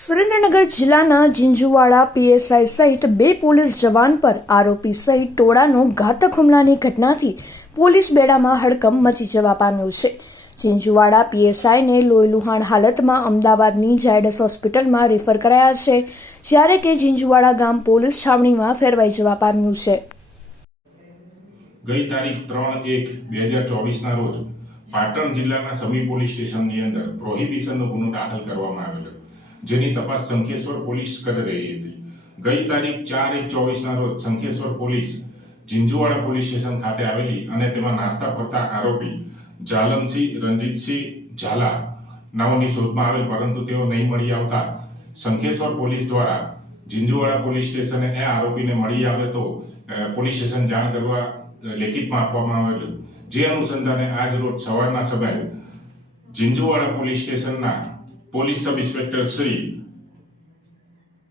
સુરેન્દ્રનગર જિલ્લાના ઝીંઝુવાડા પીએસઆઈ સહિત બે પોલીસ જવાન પર આરોપી સહિત ટોળાનો ઘાતક હુમલાની ઘટનાથી પોલીસ બેડામાં હડકંપ મચી જવા પામ્યું છે. ઝીંઝુવાડા પીએસઆઈને લોહીલુહાણ હાલતમાં અમદાવાદની ઝાયડસ હોસ્પિટલમાં રેફર કરાયા છે, જ્યારે કે ઝીંઝુવાડા ગામ પોલીસ છાવણીમાં ફેરવાઈ જવા પામ્યું છે. ગઈ તારીખ ત્રણ એક બે હજાર ચોવીસના રોજ પાટણ જિલ્લાના સમી પોલીસ સ્ટેશનની અંદર પ્રોહિબિશનનો ગુનો દાખલ કરવામાં આવેલો જેની તપાસ શંખેશ્વર પોલીસ કરી રહી હતી. ગઈ તારીખ ચાર એક ચોવીસના રોજ Shankheshwar police Zinzuwada police station ખાતે આવેલી અને તેમાં નાસ્તા ફરતા આરોપી જાલમસિંહ રણજીતસિંહ ઝાલા નામની શોધમાં આવેલ, પરંતુ તેઓ નહીં મળી આવતા શંખેશ્વર પોલીસ દ્વારા ઝીંઝુવાડા પોલીસ સ્ટેશને એ આરોપીને મળી આવે તો પોલીસ સ્ટેશન જાણ કરવા લેખિતમાં આપવામાં આવેલું. જે અનુસંધાને આજ રોજ સવારના સમયે ઝીંઝુવાડા પોલીસ સ્ટેશનના police sub inspector Shri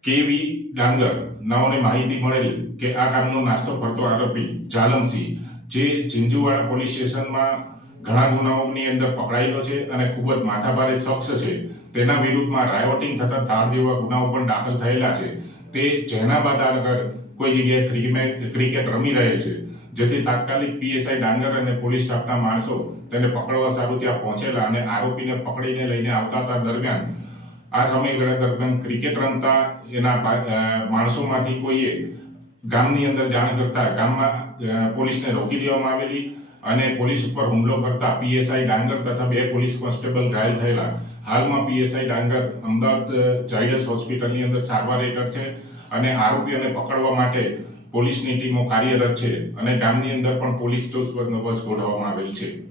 K V Dangar નાઓને માહિતી મળેલી કે આ કામનો નાસ્તો ફરતો આરોપી જાલમસિંહ, જે ઝીંઝુવાડા પોલીસ સ્ટેશનમાં ઘણા ગુનાઓની અંદર પકડાયેલો છે અને ખૂબ જ માથાભારે શખ્સ છે. તેના વિરુદ્ધમાં રાયોટિંગ થતા ધાર જેવા ગુનાઓ પણ દાખલ થયેલા છે. તે જેના બાદ આગળ કોઈ જગ્યાએ ક્રિકેટ ક્રિકેટ રમી રહેલ છે. જેથી તાત્કાલિક પીએસઆઈ ડાંગર અને પોલીસ સ્ટાફના માણસો તેને પકડવા સારું ત્યાં પહોંચેલા અને આરોપીને પકડીને લઈને આવતા હતા. દરમિયાન આ સમયગાળા દરમિયાન ક્રિકેટ રમતા એના માણસોમાંથી કોઈએ ગામની અંદર જાણ કરતા ગામમાં પોલીસને રોકી દેવામાં આવેલી અને પોલીસ ઉપર હુમલો કરતા પીએસઆઈ ડાંગર તથા બે પોલીસ કોન્સ્ટેબલ ઘાયલ થયેલા. હાલમાં પીએસઆઈ ડાંગર અમદાવાદ ઝાયડસ હોસ્પિટલની અંદર સારવાર હેઠળ છે. અને આરોપીઓને પકડવા માટે પોલીસની ટીમો કાર્યરત છે અને ગામની અંદર પણ પોલીસ ચોસ બંદોબસ્ત ગોઠવવામાં આવેલ છે.